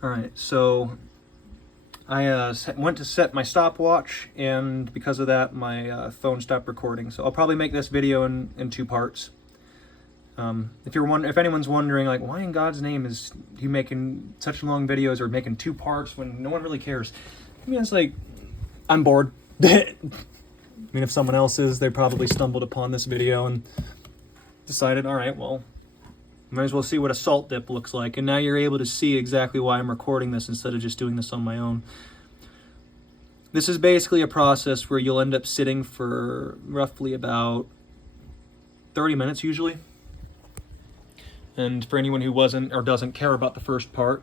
All right, so I went to set my stopwatch, and because of that, my phone stopped recording. So I'll probably make this video in two parts. If anyone's wondering, like, why in God's name is he making such long videos or making two parts when no one really cares? I mean, it's like, I'm bored. I mean, if someone else is, they probably stumbled upon this video and decided, all right, well, might as well see what a salt dip looks like. And now you're able to see exactly why I'm recording this instead of just doing this on my own. This is basically a process where you'll end up sitting for roughly about 30 minutes usually. And for anyone who wasn't or doesn't care about the first part,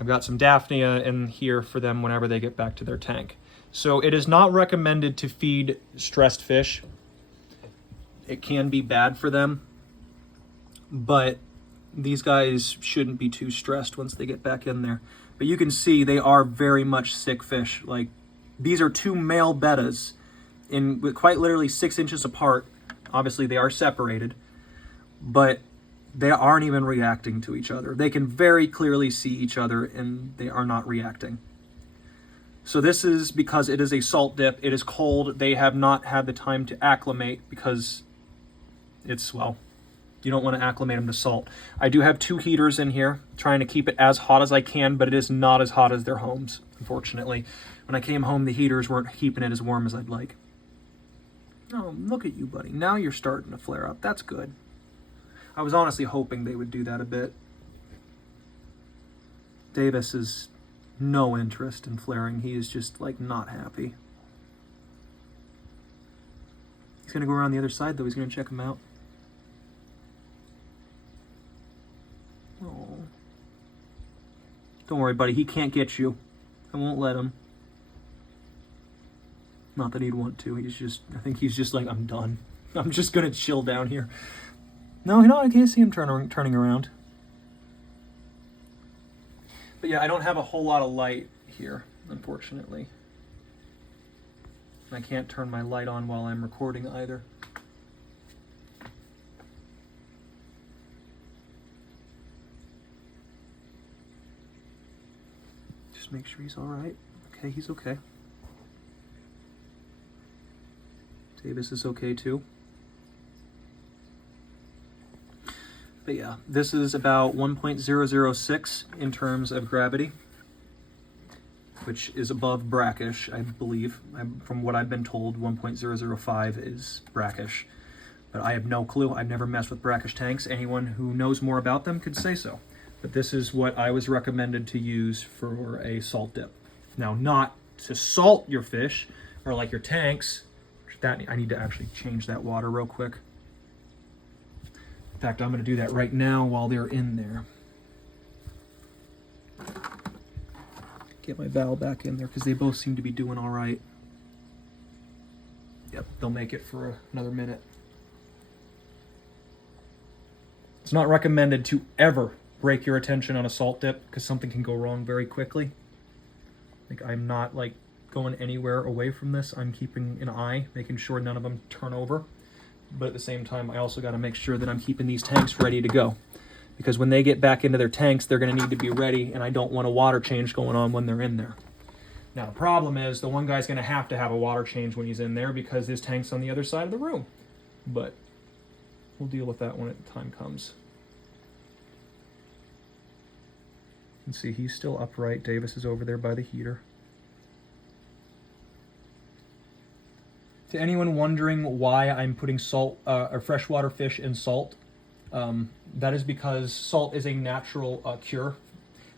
I've got some Daphnia in here for them whenever they get back to their tank. So it is not recommended to feed stressed fish. It can be bad for them, but these guys shouldn't be too stressed once they get back in there. But you can see they are very much sick fish. Like, these are two male bettas with quite literally 6 inches apart. Obviously they are separated, but they aren't even reacting to each other. They can very clearly see each other and they are not reacting. So this is because it is a salt dip. It is cold. They have not had the time to acclimate because it's, well, you don't want to acclimate them to salt. I do have 2 heaters in here, trying to keep it as hot as I can, but it is not as hot as their homes, unfortunately. When I came home, the heaters weren't keeping it as warm as I'd like. Oh, look at you, buddy. Now you're starting to flare up. That's good. I was honestly hoping they would do that a bit. Davis has no interest in flaring. He is just, like, not happy. He's going to go around the other side, though. He's going to check him out. Oh. Don't worry, buddy. He can't get you. I won't let him. Not that he'd want to. I think he's just like, I'm done. I'm just going to chill down here. No, I can't see him turning around. But yeah, I don't have a whole lot of light here, unfortunately. I can't turn my light on while I'm recording either. Just make sure he's all right. Okay, he's okay. Davis is okay too. But yeah, this is about 1.006 in terms of gravity, which is above brackish, I believe. From what I've been told, 1.005 is brackish. But I have no clue. I've never messed with brackish tanks. Anyone who knows more about them could say so. But this is what I was recommended to use for a salt dip. Now, not to salt your fish or like your tanks. I need to actually change that water real quick. In fact, I'm going to do that right now while they're in there. Get my valve back in there because they both seem to be doing all right. Yep, they'll make it for another minute. It's not recommended to ever break your attention on a salt dip because something can go wrong very quickly. Like, I'm not like going anywhere away from this. I'm keeping an eye, making sure none of them turn over. But at the same time, I also got to make sure that I'm keeping these tanks ready to go. Because when they get back into their tanks, they're going to need to be ready, and I don't want a water change going on when they're in there. Now, the problem is the one guy's going to have a water change when he's in there because his tank's on the other side of the room. But we'll deal with that when the time comes. You can see he's still upright. Davis is over there by the heater. To anyone wondering why I'm putting salt or freshwater fish in salt, that is because salt is a natural cure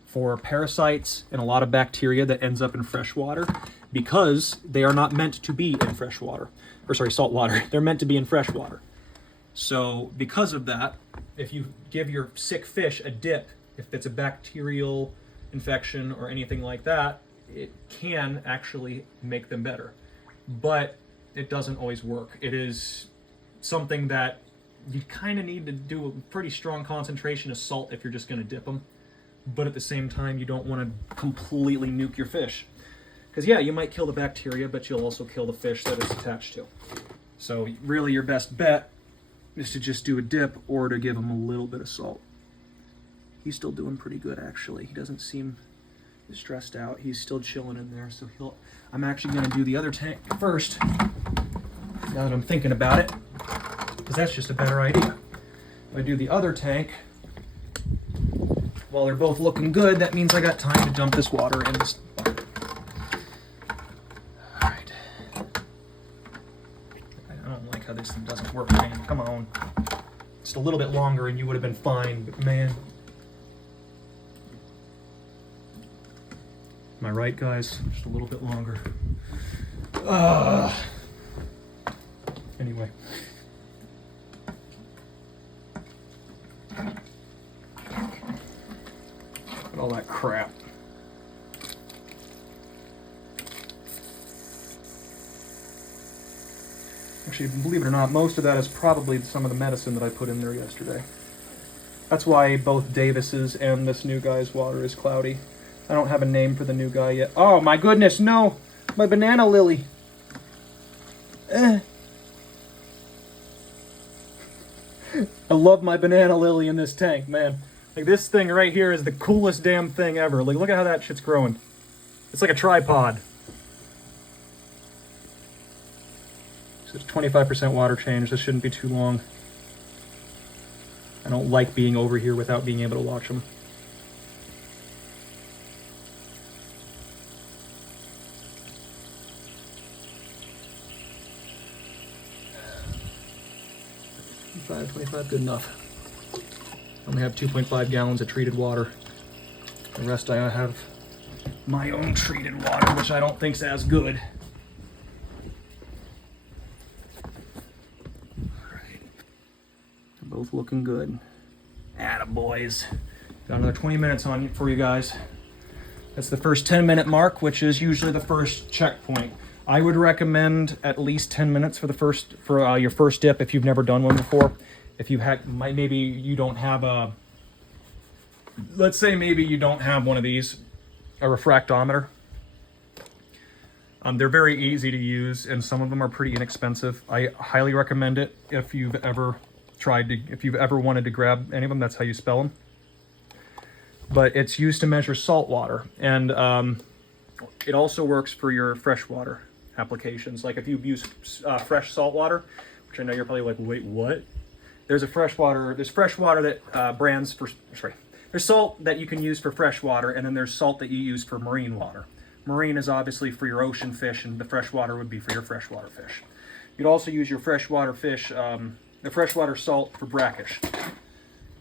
for parasites and a lot of bacteria that ends up in fresh water because they are not meant to be in fresh water. Or sorry, salt water. They're meant to be in fresh water. So because of that, if you give your sick fish a dip, if it's a bacterial infection or anything like that, it can actually make them better. But it doesn't always work. It is something that you kind of need to do a pretty strong concentration of salt if you're just going to dip them. But at the same time, you don't want to completely nuke your fish. Because yeah, you might kill the bacteria, but you'll also kill the fish that it's attached to. So really your best bet is to just do a dip or to give them a little bit of salt. He's still doing pretty good, actually. He doesn't seem stressed out. He's still chilling in there, so I'm actually going to do the other tank first, now that I'm thinking about it, because that's just a better idea. If I do the other tank while they're both looking good, that means I got time to dump this water in this bucket. All right. I don't like how this thing doesn't work, man. Come on. Just a little bit longer and you would have been fine, but man. Am I right, guys? Just a little bit longer. Anyway. Look at all that crap. Actually, believe it or not, most of that is probably some of the medicine that I put in there yesterday. That's why both Davis's and this new guy's water is cloudy. I don't have a name for the new guy yet. Oh my goodness, no! My banana lily! I love my banana lily in this tank, man. Like, this thing right here is the coolest damn thing ever. Like, look at how that shit's growing. It's like a tripod. So it's 25% water change. This shouldn't be too long. I don't like being over here without being able to watch them. Good enough. I only have 2.5 gallons of treated water. The rest I have my own treated water, which I don't think's as good. Alright. They're both looking good. Attaboys. Got another 20 minutes on for you guys. That's the first 10-minute mark, which is usually the first checkpoint. I would recommend at least 10 minutes for your first dip if you've never done one before. If you had, maybe you don't have a, let's say maybe you don't have one of these, a refractometer. They're very easy to use, and some of them are pretty inexpensive. I highly recommend it if you've ever wanted to grab any of them. That's how you spell them. But it's used to measure salt water, and it also works for your freshwater applications. Like if you use fresh salt water, which I know you're probably like, wait, what? There's freshwater that brands for, there's salt that you can use for freshwater, and then there's salt that you use for marine water. Marine is obviously for your ocean fish, and the freshwater would be for your freshwater fish. You'd also use your freshwater fish, the freshwater salt for brackish.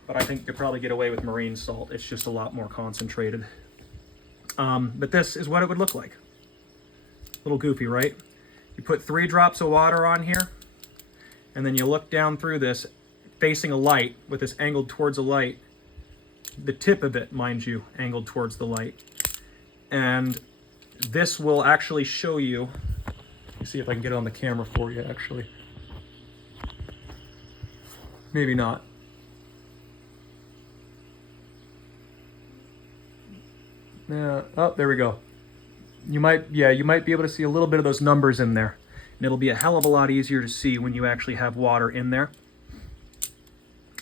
But I think you could probably get away with marine salt. It's just a lot more concentrated. But this is what it would look like. A little goofy, right? You put 3 drops of water on here, and then you look down through this, facing a light, with this angled towards a light. The tip of it, mind you, angled towards the light. And this will actually show you, let me see if I can get it on the camera for you, actually. Maybe not. Yeah, oh, there we go. You might be able to see a little bit of those numbers in there. And it'll be a hell of a lot easier to see when you actually have water in there.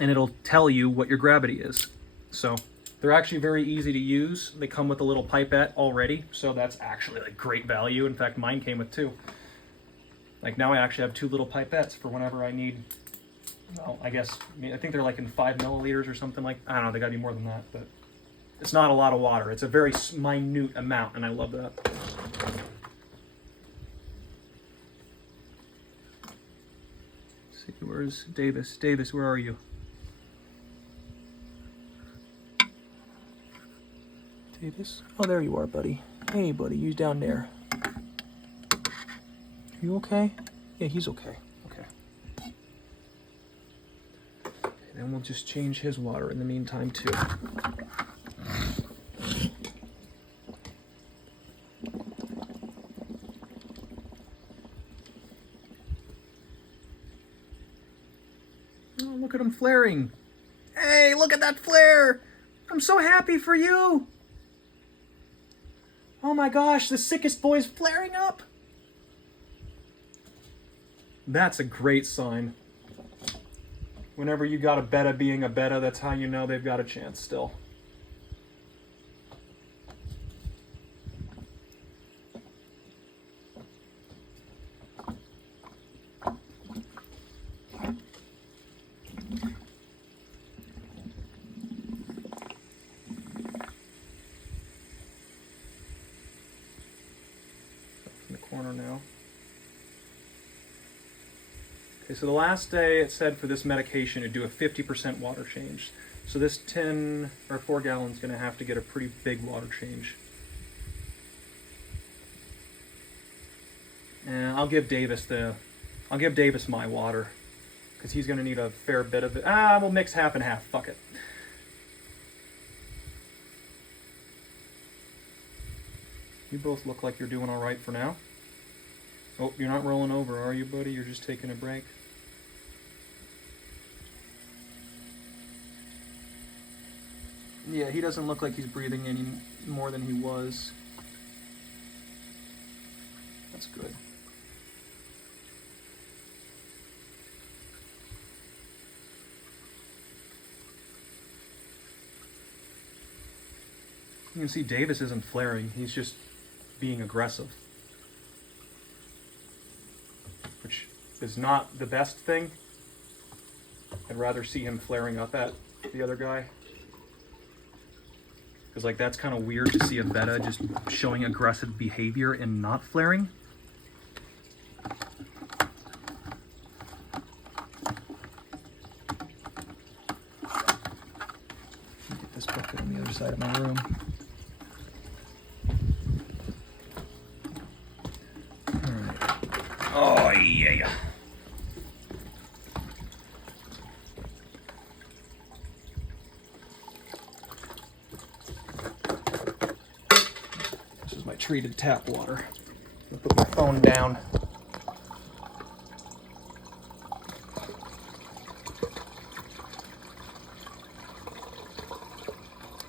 And it'll tell you what your gravity is. So they're actually very easy to use. They come with a little pipette already, so that's actually like great value. In fact, mine came with 2. Like now I actually have 2 little pipettes for whenever I need, well, I think they're like in 5 milliliters or something like, I don't know, they gotta be more than that, but it's not a lot of water. It's a very minute amount, and I love that. Let's see, where's Davis? Davis, where are you? Davis? Oh, there you are, buddy. Hey, buddy, you down there. You okay? Yeah, he's okay. Okay. Then we'll just change his water in the meantime, too. Oh, look at him flaring. Hey, look at that flare! I'm so happy for you! Oh my gosh, the sickest boy's flaring up! That's a great sign. Whenever you got a betta being a betta, that's how you know they've got a chance still. Okay, so the last day it said for this medication it'd do a 50% water change. So this 10 or 4 gallons is going to have to get a pretty big water change. And I'll give Davis my water, because he's going to need a fair bit of it. We'll mix half and half. Fuck it. You both look like you're doing all right for now. Oh, you're not rolling over, are you, buddy? You're just taking a break. Yeah, he doesn't look like he's breathing any more than he was. That's good. You can see Davis isn't flaring. He's just being aggressive, which is not the best thing. I'd rather see him flaring up at the other guy. Because like that's kind of weird to see a betta just showing aggressive behavior and not flaring. Get this bucket on the other side of my room. All right. Oh yeah. Treated tap water. I'll put my phone down.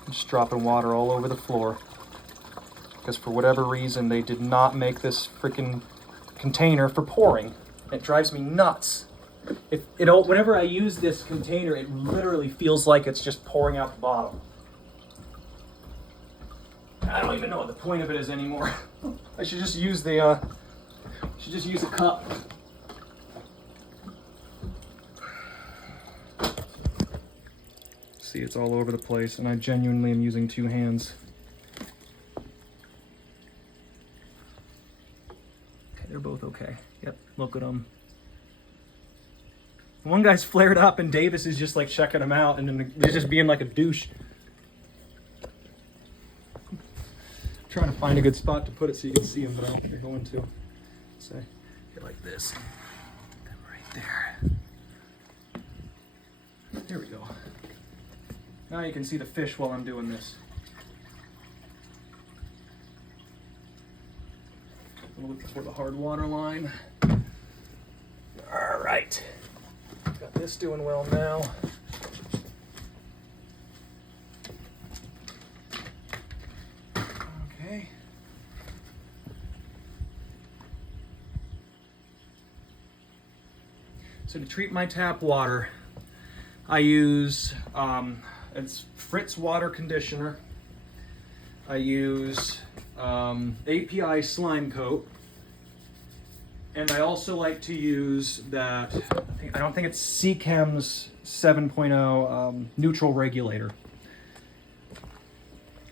I'm just dropping water all over the floor. Because for whatever reason, they did not make this freaking container for pouring. It drives me nuts. Whenever I use this container, it literally feels like it's just pouring out the bottom. I don't even know what the point of it is anymore. I should just use a cup. See, it's all over the place, and I genuinely am using 2 hands. Okay, they're both okay. Yep, look at them. One guy's flared up, and Davis is just like checking him out, and then he's just being like a douche. Trying to find a good spot to put it so you can see them, but I don't think you're going to. Say, get like this. Come right there. There we go. Now you can see the fish while I'm doing this. We'll look for the hard water line. All right. Got this doing well now. So to treat my tap water, I use it's Fritz water conditioner. I use API slime coat, and I also like to use that. I don't think it's Seachem's 7.0 neutral regulator.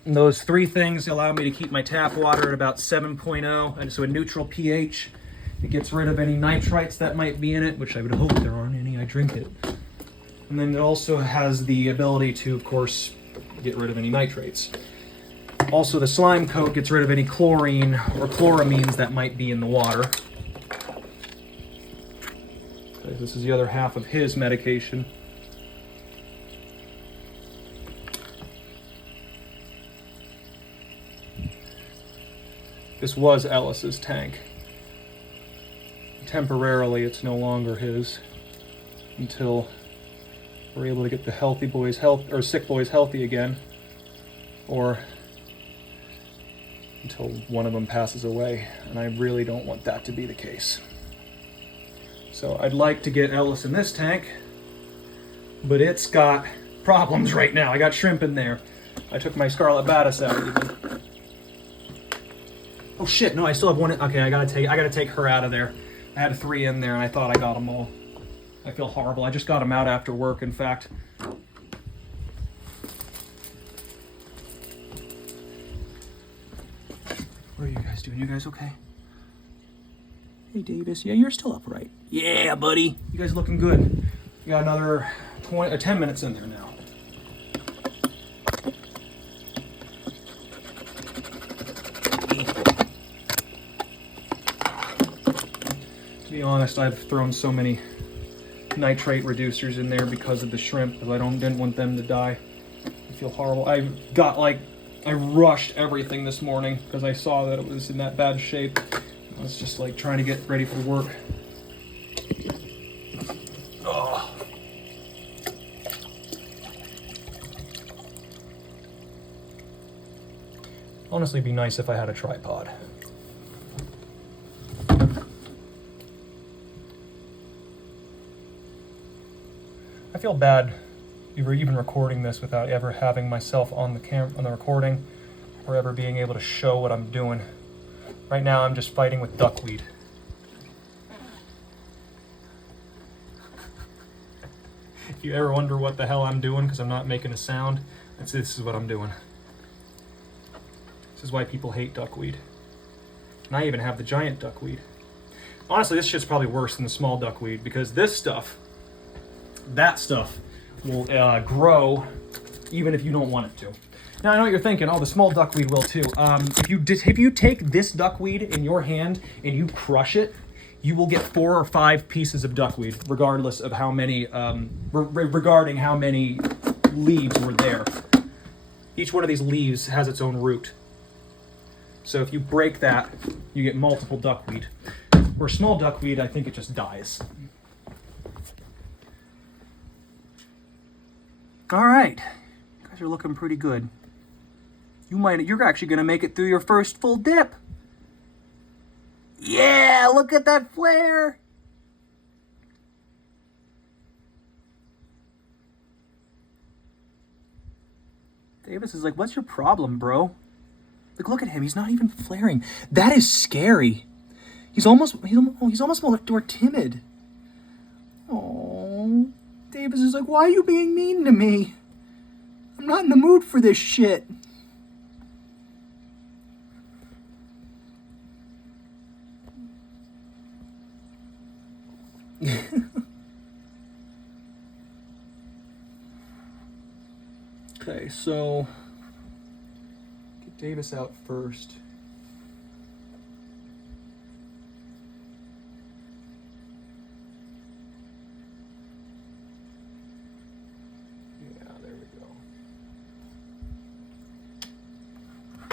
And those 3 things allow me to keep my tap water at about 7.0, and so a neutral pH. It gets rid of any nitrites that might be in it, which I would hope there aren't any. I drink it. And then it also has the ability to, of course, get rid of any nitrates. Also, the slime coat gets rid of any chlorine or chloramines that might be in the water. Okay, this is the other half of his medication. This was Ellis's tank. Temporarily, it's no longer his until we're able to get the healthy boys or sick boys healthy again, or until one of them passes away, and I really don't want that to be the case. So I'd like to get Ellis in this tank, but it's got problems right now. I got shrimp in there. I took my scarlet bettas out even. Oh shit! No, I still have one. Okay, I gotta take her out of there. I had 3 in there, and I thought I got them all. I feel horrible. I just got them out after work, in fact. What are you guys doing? You guys okay? Hey, Davis. Yeah, you're still upright. Yeah, buddy. You guys looking good. You got another 10 minutes in there now. To be honest, I've thrown so many nitrate reducers in there because of the shrimp, because I didn't want them to die. I feel horrible. I rushed everything this morning because I saw that it was in that bad shape. I was just like trying to get ready for work. Oh. Honestly, it'd be nice if I had a tripod. I feel bad even recording this without ever having myself on the recording, or ever being able to show what I'm doing. Right now I'm just fighting with duckweed. If you ever wonder what the hell I'm doing because I'm not making a sound, this is what I'm doing. This is why people hate duckweed. And I even have the giant duckweed. Honestly, this shit's probably worse than the small duckweed, because this stuff, that stuff, will grow even if you don't want it to. Now I know what you're thinking, oh, the small duckweed will too. If you take this duckweed in your hand and you crush it, you will get 4 or 5 pieces of duckweed, regardless of how many, regarding how many leaves were there. Each one of these leaves has its own root. So if you break that, you get multiple duckweed. Where small duckweed, I think it just dies. All right, you guys are looking pretty good. You're actually gonna make it through your first full dip. Yeah, look at that flare. Davis is like, what's your problem, bro? Like, look at him, he's not even flaring. That is scary. He's almost more timid. Oh, Davis is like, why are you being mean to me? I'm not in the mood for this shit. Okay, so get Davis out first. Yeah, there we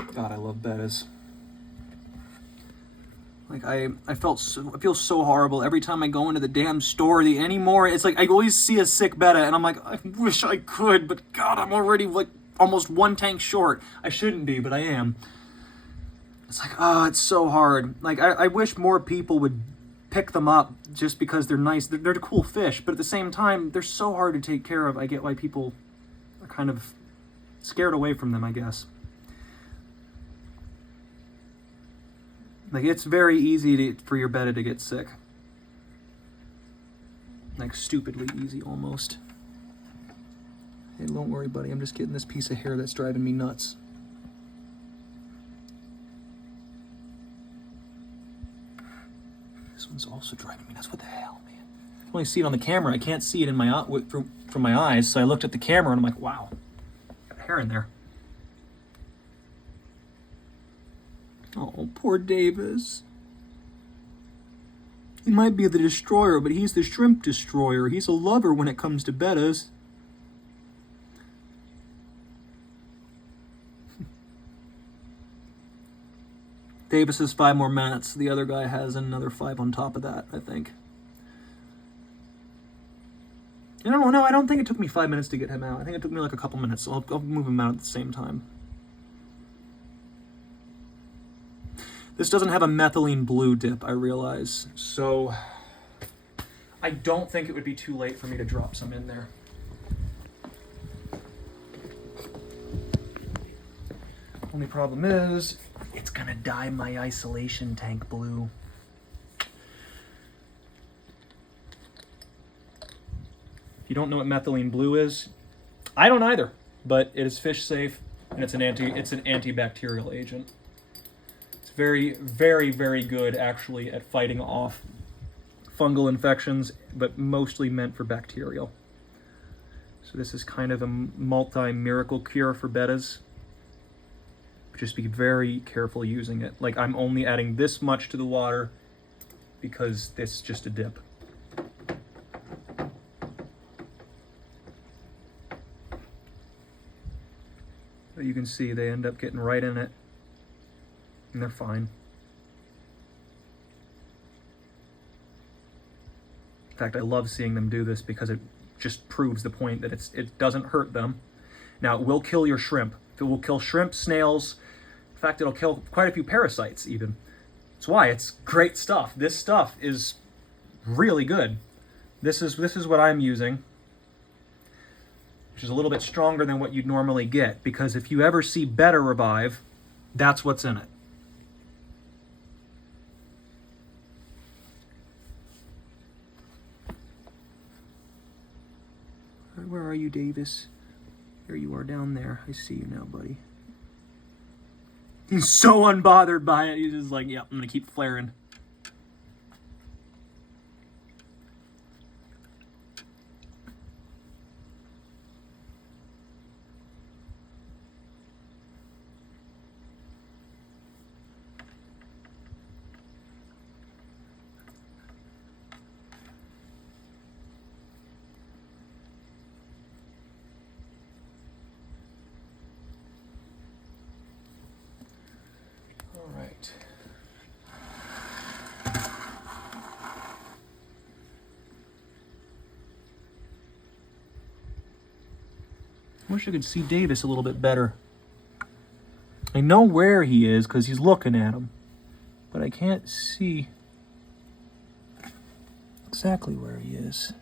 go. God, I love bettas. Like I feel so horrible every time I go into the damn store anymore. It's like I always see a sick betta and I'm like, I wish I could, but God, I'm already like almost 1 tank short. I shouldn't be, but I am. It's like, it's so hard. Like I wish more people would pick them up just because they're nice. They're cool fish, but at the same time, they're so hard to take care of. I get why people are kind of scared away from them, I guess. Like, it's very easy for your betta to get sick. Like, stupidly easy, almost. Hey, don't worry, buddy. I'm just getting this piece of hair that's driving me nuts. This one's also driving me nuts. What the hell, man? I can only see it on the camera. I can't see it in my from my eyes, so I looked at the camera and I'm like, wow, got hair in there. Oh, poor Davis. He might be the destroyer, but he's the shrimp destroyer. He's a lover when it comes to bettas. Davis has 5 more minutes. The other guy has another 5 on top of that, I think. I don't know. I don't think it took me 5 minutes to get him out. I think it took me like a couple minutes, so I'll move him out at the same time. This doesn't have a methylene blue dip, I realize, so I don't think it would be too late for me to drop some in there. Only problem is, it's gonna dye my isolation tank blue. If you don't know what methylene blue is, I don't either, but it is fish safe and it's an antibacterial agent. very, very, very good actually at fighting off fungal infections, but mostly meant for bacterial. So this is kind of a multi-miracle cure for bettas. Just be very careful using it. Like, I'm only adding this much to the water because it's just a dip. But you can see they end up getting right in it, and they're fine. In fact, I love seeing them do this because it just proves the point that it doesn't hurt them. Now, it will kill your shrimp. It will kill shrimp, snails. In fact, it'll kill quite a few parasites even. That's why it's great stuff. This stuff is really good. This is what I'm using, which is a little bit stronger than what you'd normally get, because if you ever see betta revive, that's what's in it. Where are you, Davis? There you are down there. I see you now, buddy. He's so unbothered by it. He's just like, yep, I'm gonna keep flaring. All right. I wish I could see Davis a little bit better. I know where he is because he's looking at him, but I can't see exactly where he is.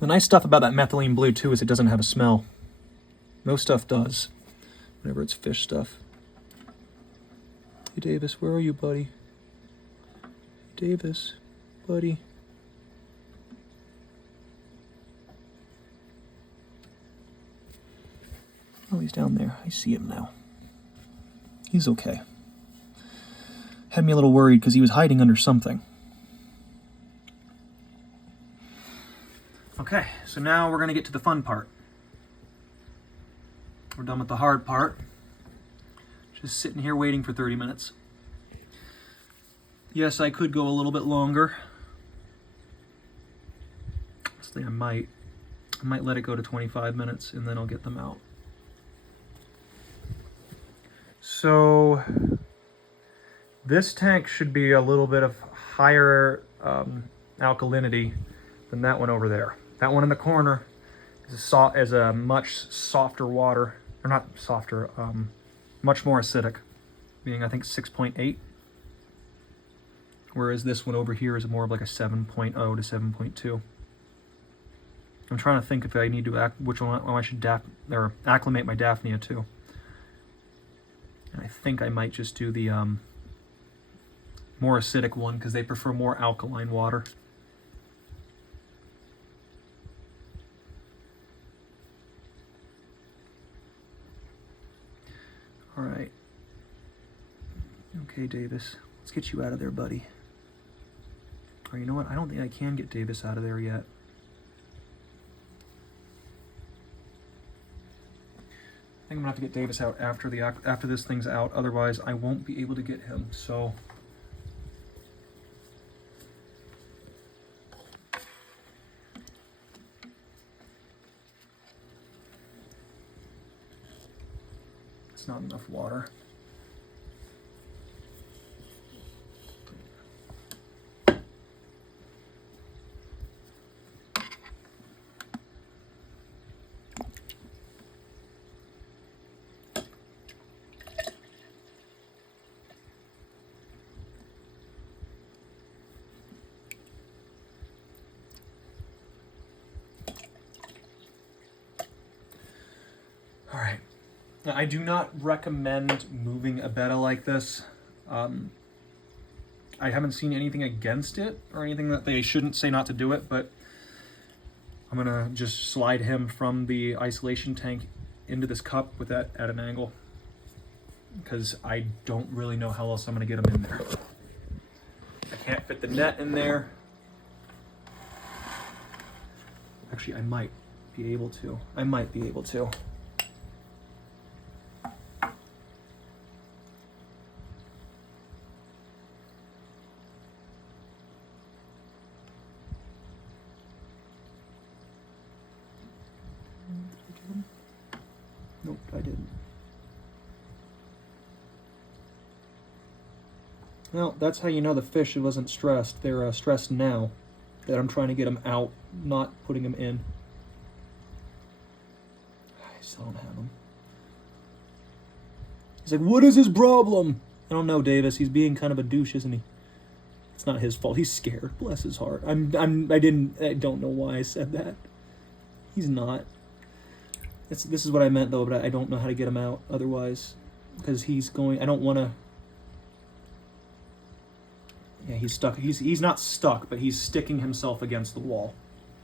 The nice stuff about that methylene blue too is it doesn't have a smell. Most stuff does, whenever it's fish stuff. Hey Davis, where are you, buddy? Davis, buddy. Oh, he's down there. I see him now. He's okay. Had me a little worried because he was hiding under something. Okay, so now we're going to get to the fun part. We're done with the hard part. Just sitting here waiting for 30 minutes. Yes, I could go a little bit longer. Honestly, I might let it go to 25 minutes and then I'll get them out. So this tank should be a little bit of higher alkalinity than that one over there. That one in the corner is a much softer water, or not softer, much more acidic, being I think 6.8. Whereas this one over here is more of like a 7.0 to 7.2. I'm trying to think if I need to which one I should acclimate my Daphnia to. And I think I might just do the more acidic one because they prefer more alkaline water. All right. Okay, Davis. Let's get you out of there, buddy. Or you know what? I don't think I can get Davis out of there yet. I think I'm gonna have to get Davis out after this thing's out. Otherwise, I won't be able to get him. So. It's not enough water. All right. Now, I do not recommend moving a betta like this. I haven't seen anything against it or anything that they shouldn't say not to do it, but I'm gonna just slide him from the isolation tank into this cup with that at an angle, because I don't really know how else I'm gonna get him in there. I can't fit the net in there. Actually, I might be able to. I might be able to. Nope, I didn't. Well, that's how you know the fish wasn't stressed. They're stressed now that I'm trying to get them out, not putting them in. I still don't have them. He's like, what is his problem? I don't know, Davis. He's being kind of a douche, isn't he? It's not his fault. He's scared. Bless his heart. I don't know why I said that. He's not. This is what I meant, though, but I don't know how to get him out otherwise. Because he's going... I don't want to... Yeah, he's stuck. He's not stuck, but he's sticking himself against the wall.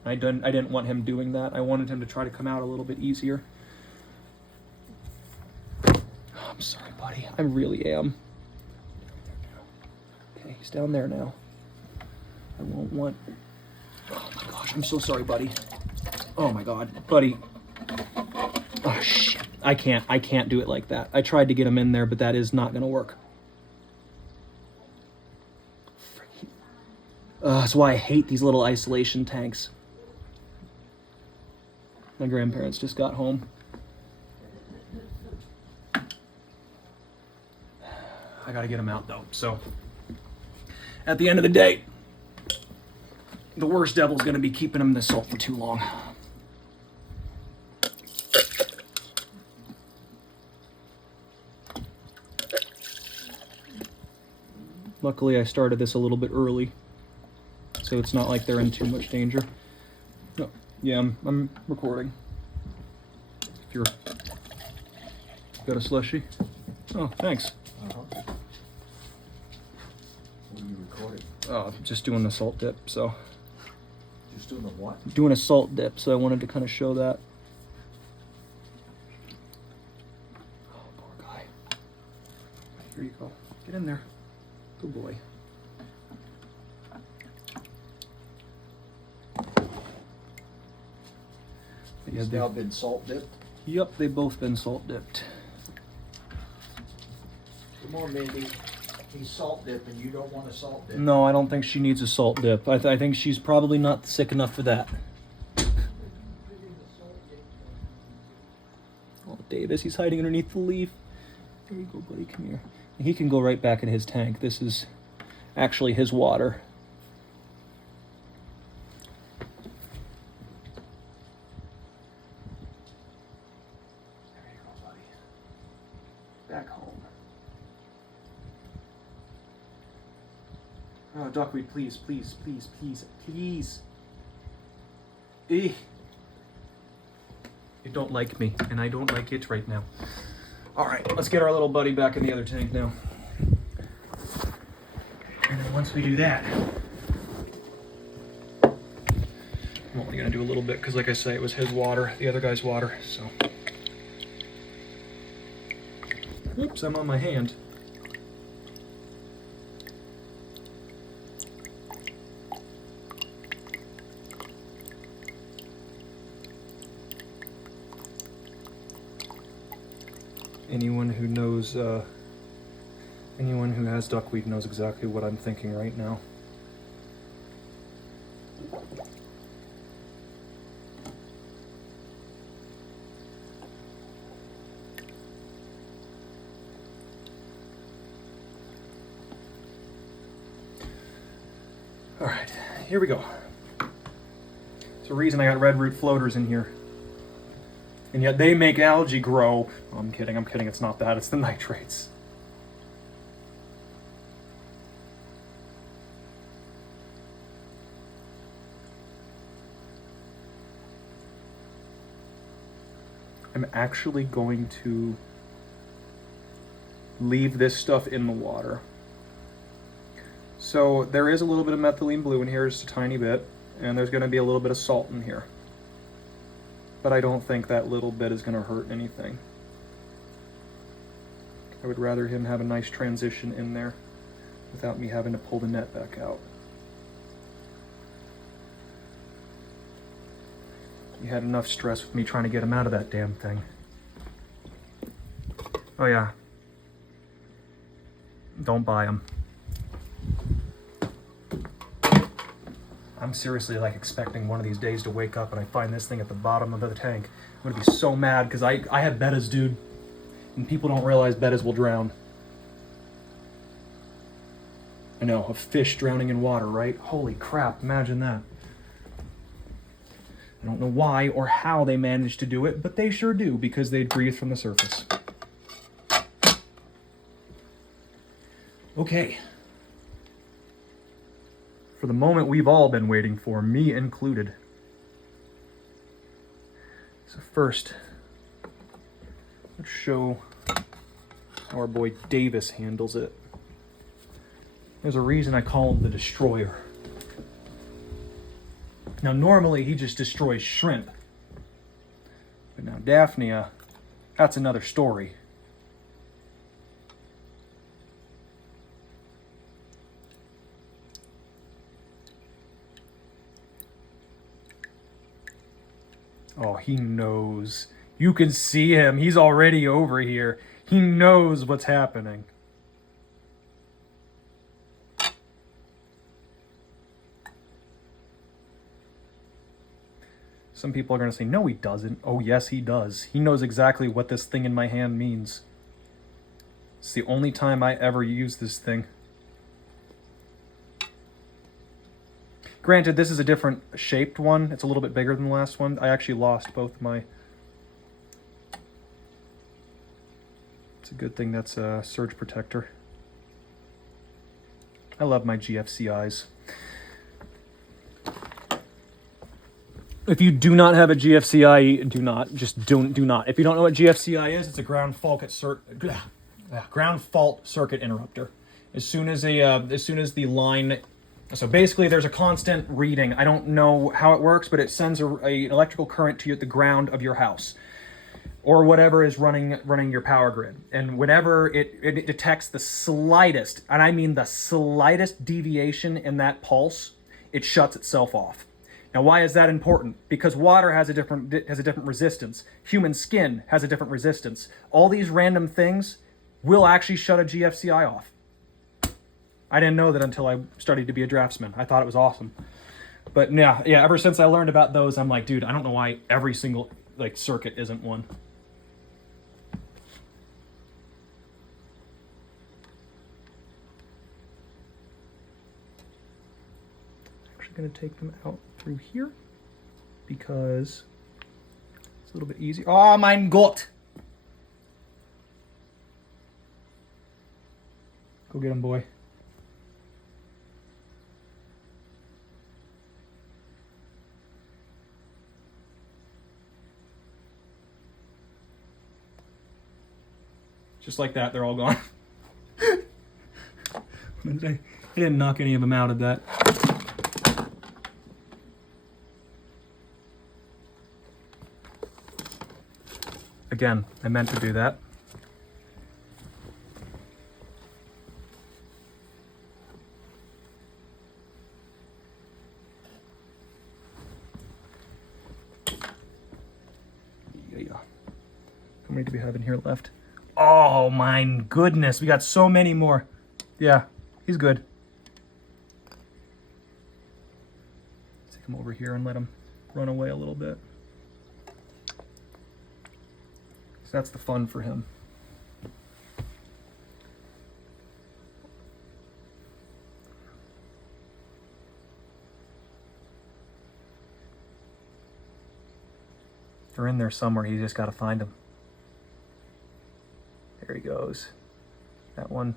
I didn't want him doing that. I wanted him to try to come out a little bit easier. Oh, I'm sorry, buddy. I really am. Okay, he's down there now. I won't want... Oh my gosh, I'm so sorry, buddy. Oh my god, buddy. Oh shit. I can't do it like that. I tried to get him in there, but that is not gonna work. That's why I hate these little isolation tanks. My grandparents just got home. I gotta get them out though, so. At the end of the day, the worst devil's gonna be keeping them in the salt for too long. Luckily, I started this a little bit early, so it's not like they're in too much danger. No, yeah, I'm recording. If you're got a slushie? Oh, thanks. What are you recording? Just doing the salt dip, so. Just doing the what? Doing a salt dip, so I wanted to kind of show that. Oh, poor guy. Here you go. Get in there. Good boy. He's now been salt dipped? Yep, they've both been salt dipped. Come on, Mindy. He's salt dipped and you don't want a salt dip. No, I don't think she needs a salt dip. I think she's probably not sick enough for that. Oh, Davis, he's hiding underneath the leaf. There you go, buddy. Come here. He can go right back in his tank. This is actually his water. There you go, buddy. Back home. Oh, duckweed, please, please, please, please, please. Eh. You don't like me, and I don't like it right now. All right, let's get our little buddy back in the other tank now. And then once we do that, I'm only gonna do a little bit because, like I say, it was his water, the other guy's water. So, oops, I'm on my hand. Anyone who knows, anyone who has duckweed knows exactly what I'm thinking right now. All right, here we go. It's the reason I got red root floaters in here. And yet they make algae grow. Oh, I'm kidding, it's not that, it's the nitrates. I'm actually going to leave this stuff in the water. So there is a little bit of methylene blue in here, just a tiny bit, and there's gonna be a little bit of salt in here. but I don't think that little bit is going to hurt anything. I would rather him have a nice transition in there without me having to pull the net back out. He had enough stress with me trying to get him out of that damn thing. Oh yeah. Don't buy them. I'm seriously like expecting one of these days to wake up and I find this thing at the bottom of the tank. I'm gonna be so mad because I have bettas, dude. And people don't realize bettas will drown. I know, a fish drowning in water, right? Holy crap, imagine that. I don't know why or how they manage to do it, but they sure do because they breathe from the surface. Okay. For the moment we've all been waiting for, me included. So first, let's show how our boy Davis handles it. There's a reason I call him the Destroyer. Now normally he just destroys shrimp. But now Daphnia, that's another story. Oh, he knows. You can see him. He's already over here. He knows what's happening. Some people are going to say, no, he doesn't. Oh, yes, he does. He knows exactly what this thing in my hand means. It's the only time I ever use this thing. Granted, this is a different shaped one. It's a little bit bigger than the last one. I actually lost both my... It's a good thing that's a surge protector. I love my GFCIs. If you do not have a GFCI, do not. Just do not. If you don't know what GFCI is, it's a ground fault circuit interrupter. As soon as the line... So basically, there's a constant reading. I don't know how it works, but it sends an electrical current to the ground of your house, or whatever is running your power grid. And whenever it detects the slightest, and I mean the slightest deviation in that pulse, it shuts itself off. Now, why is that important? Because water has a different resistance. Human skin has a different resistance. All these random things will actually shut a GFCI off. I didn't know that until I studied to be a draftsman. I thought it was awesome. But yeah, ever since I learned about those, I'm like, dude, I don't know why every single circuit isn't one. I'm actually going to take them out through here because it's a little bit easier. Oh, mein Gott! Go get him, boy. Just like that, they're all gone. I didn't knock any of them out of that. Again, I meant to do that. Yeah. How many do we have in here left? Oh my goodness, we got so many more. Yeah, he's good. Take him over here and let him run away a little bit. So that's the fun for him. They're in there somewhere, you just gotta find them. There he goes. That one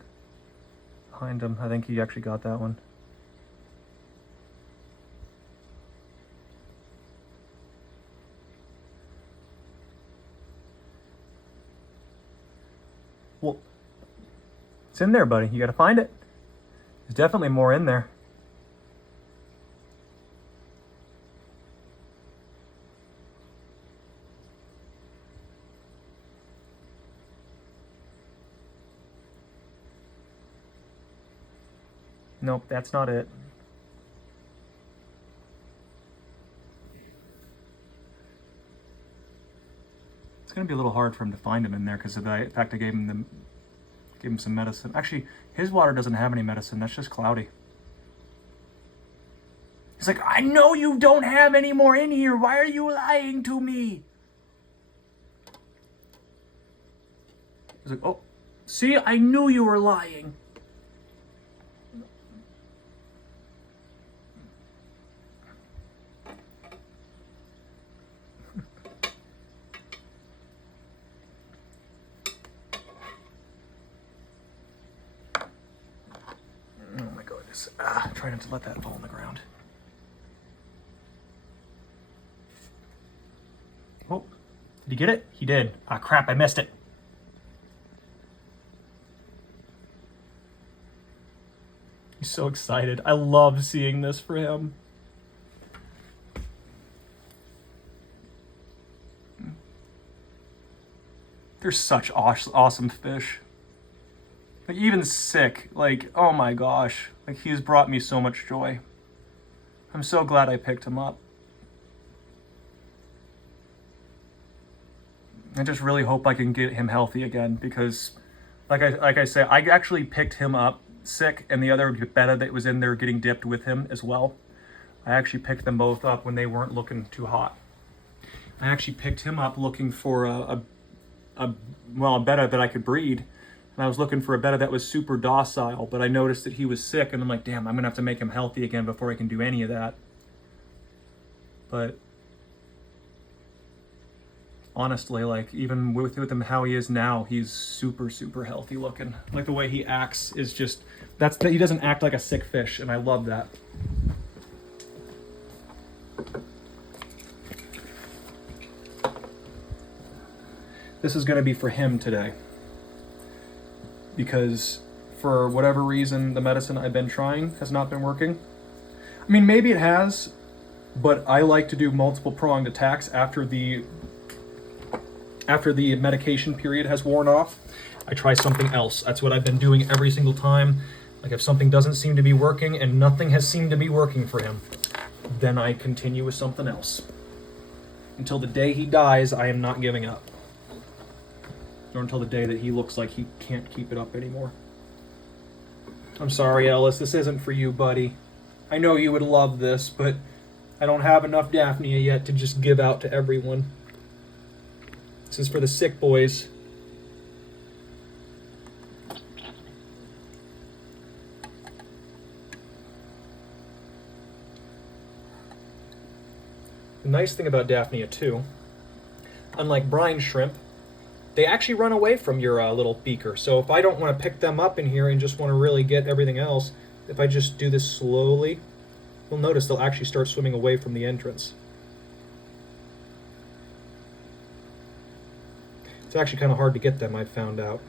behind him. I think he actually got that one. Well, it's in there, buddy. You gotta find it. There's definitely more in there. Nope, that's not it. It's gonna be a little hard for him to find him in there because of the fact I gave him some medicine. Actually, his water doesn't have any medicine. That's just cloudy. He's like, I know you don't have any more in here. Why are you lying to me? He's like, oh, see, I knew you were lying. Oh my goodness. Try not to let that fall on the ground. Oh, did he get it? He did. Ah, crap, I missed it. He's so excited. I love seeing this for him. They're such awesome fish. Like, even sick, like, oh my gosh. Like, he's brought me so much joy. I'm so glad I picked him up. I just really hope I can get him healthy again because, like I say, I actually picked him up sick, and the other betta that was in there getting dipped with him as well. I actually picked them both up when they weren't looking too hot. I actually picked him up looking for a betta that I could breed, and I was looking for a betta that was super docile. But I noticed that he was sick, and I'm like, damn, I'm gonna have to make him healthy again before I can do any of that. But honestly, like, even with him how he is now, he's super healthy looking. Like, the way he acts is just, he doesn't act like a sick fish, and I love that. This is going to be for him today, because for whatever reason the medicine I've been trying has not been working. I mean, maybe it has, but I like to do multiple pronged attacks after the medication period has worn off. I try something else. That's what I've been doing every single time. Like, if something doesn't seem to be working, and nothing has seemed to be working for him, then I continue with something else. Until the day he dies, I am not giving up. Or until the day that he looks like he can't keep it up anymore. I'm sorry, Ellis, this isn't for you, buddy. I know you would love this, but I don't have enough Daphnia yet to just give out to everyone. This is for the sick boys. The nice thing about Daphnia, too, unlike brine shrimp, they actually run away from your little beaker. So if I don't want to pick them up in here and just want to really get everything else, if I just do this slowly, you'll notice they'll actually start swimming away from the entrance. It's actually kind of hard to get them, I've found out.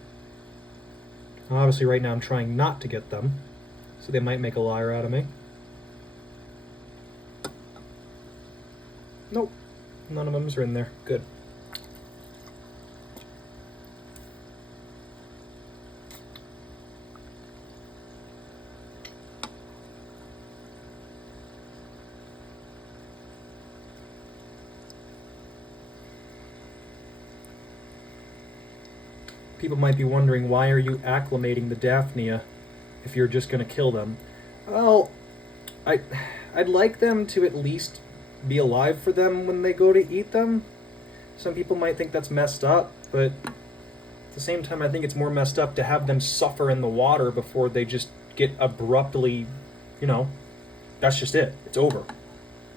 Now, obviously right now I'm trying not to get them, so they might make a liar out of me. Nope, none of them are in there. Good. People might be wondering, why are you acclimating the Daphnia if you're just going to kill them? Well, I'd like them to at least be alive for them when they go to eat them. Some people might think that's messed up, but at the same time I think it's more messed up to have them suffer in the water before they just get abruptly, that's just it. It's over.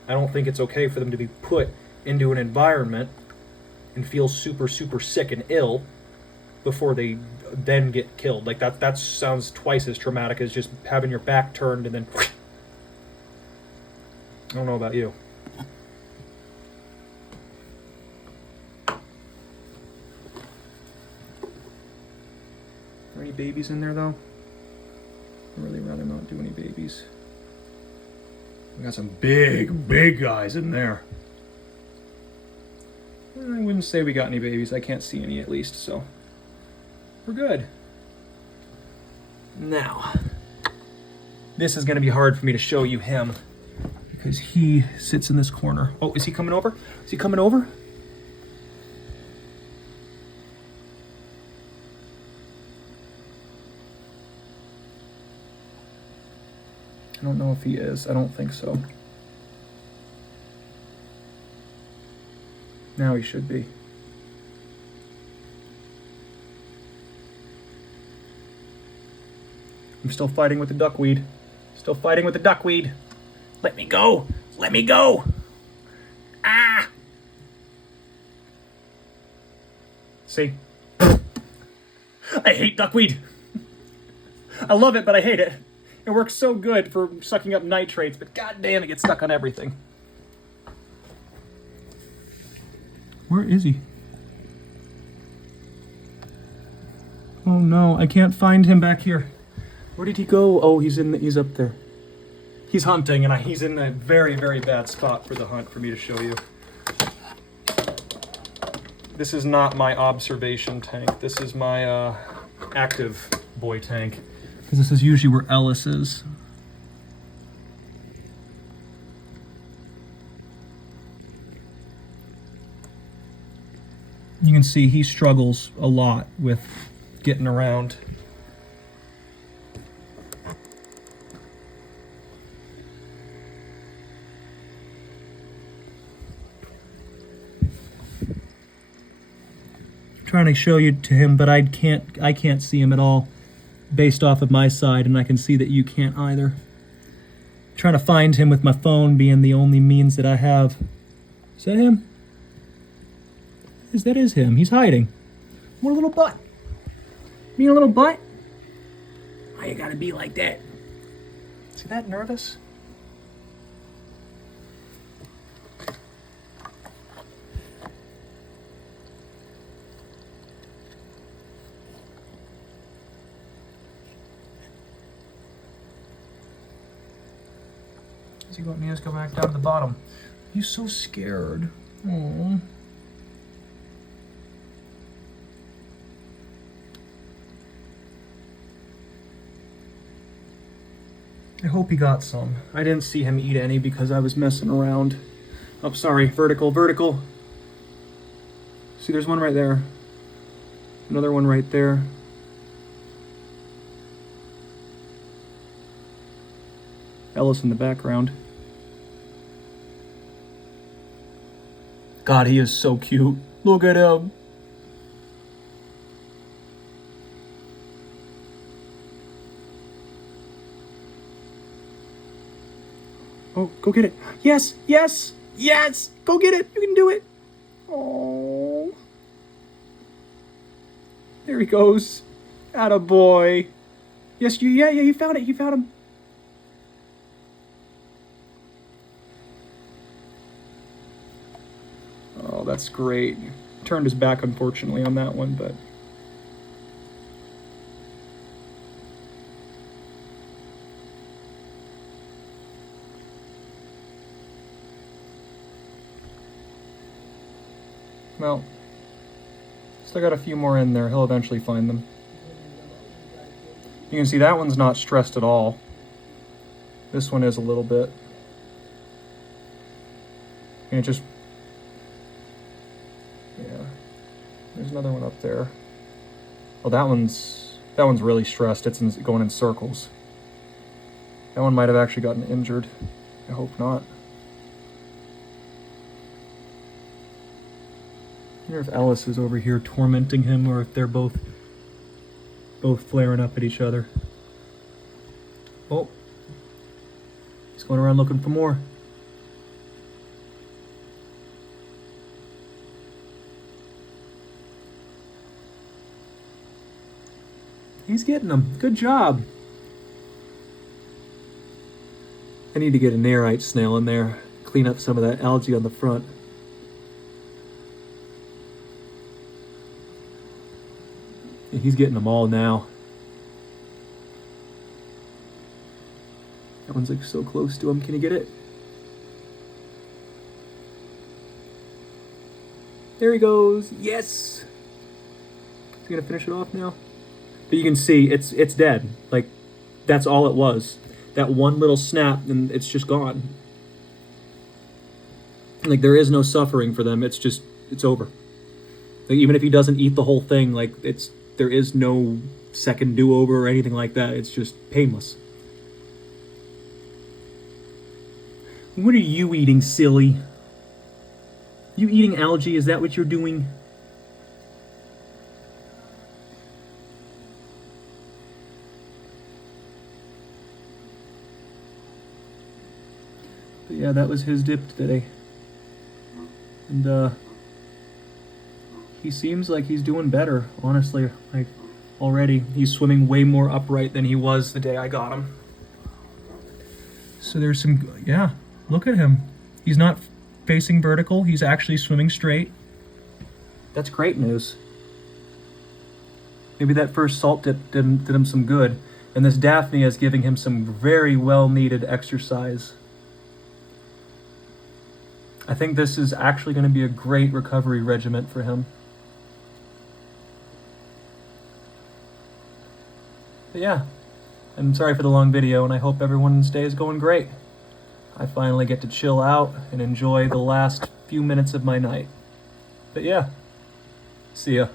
I don't think it's okay for them to be put into an environment and feel super sick and ill before they then get killed. Like, that sounds twice as traumatic as just having your back turned and then I don't know about you. Are there any babies in there, though? I'd really rather not do any babies. We got some big guys in there. I wouldn't say we got any babies. I can't see any, at least, so we're good. Now, This is going to be hard for me to show you him because he sits in this corner. Oh, is he coming over? Is he coming over? I don't know if he is. I don't think so. Now he should be. I'm still fighting with the duckweed. Still fighting with the duckweed. Let me go. Let me go. Ah. See? I hate duckweed. I love it, but I hate it. It works so good for sucking up nitrates, but goddamn, it gets stuck on everything. Where is he? Oh no, I can't find him back here. Where did he go? Oh, he's up there. He's hunting, and he's in a very, very bad spot for the hunt for me to show you. This is not my observation tank. This is my active boy tank. Because this is usually where Ellis is. You can see he struggles a lot with getting around. Trying to show you to him, but I can't see him at all based off of my side, and I can see that you can't either. Trying to find him with my phone being the only means that I have. Is that him? That is him. He's hiding. What a little butt. Being a little butt? Why you gotta be like that? Is he that nervous? Is he going to go back down to the bottom? He's so scared. Aww. I hope he got some. I didn't see him eat any because I was messing around. Oh, sorry. Vertical, vertical. See, there's one right there. Another one right there. Ellis in the background. God, he is so cute. Look at him. Oh, go get it. Yes, yes, yes. Go get it. You can do it. Oh. There he goes. Attaboy. Yes, you found it. You found him. Oh, that's great. Turned his back, unfortunately, on that one, but... Well, still got a few more in there. He'll eventually find them. You can see that one's not stressed at all. This one is a little bit. And it just... Yeah. There's another one up there. Oh, that one's really stressed. It's going in circles. That one might have actually gotten injured. I hope not. I wonder if Ellis is over here tormenting him, or if they're both flaring up at each other. Oh, he's going around looking for more. He's getting them. Good job. I need to get an airite snail in there, clean up some of that algae on the front. He's getting them all now. That one's like so close to him. Can you get it? There he goes. Yes. Is he gonna finish it off now? But you can see it's dead. Like, that's all it was. that one little snap and it's just gone. Like, there is no suffering for them. It's just, it's over. Like, even if he doesn't eat the whole thing, like, there is no second do-over or anything like that. It's just painless. What are you eating, silly? You eating algae? Is that what you're doing? But yeah, that was his dip today. And he seems like he's doing better, honestly. Like, already he's swimming way more upright than he was the day I got him. So there's some, yeah, look at him. He's not facing vertical, he's actually swimming straight. That's great news. Maybe that first salt dip did him some good, and this Daphnia is giving him some very well needed exercise. I think this is actually going to be a great recovery regimen for him. But yeah, I'm sorry for the long video, and I hope everyone's day is going great. I finally get to chill out and enjoy the last few minutes of my night. But yeah, see ya.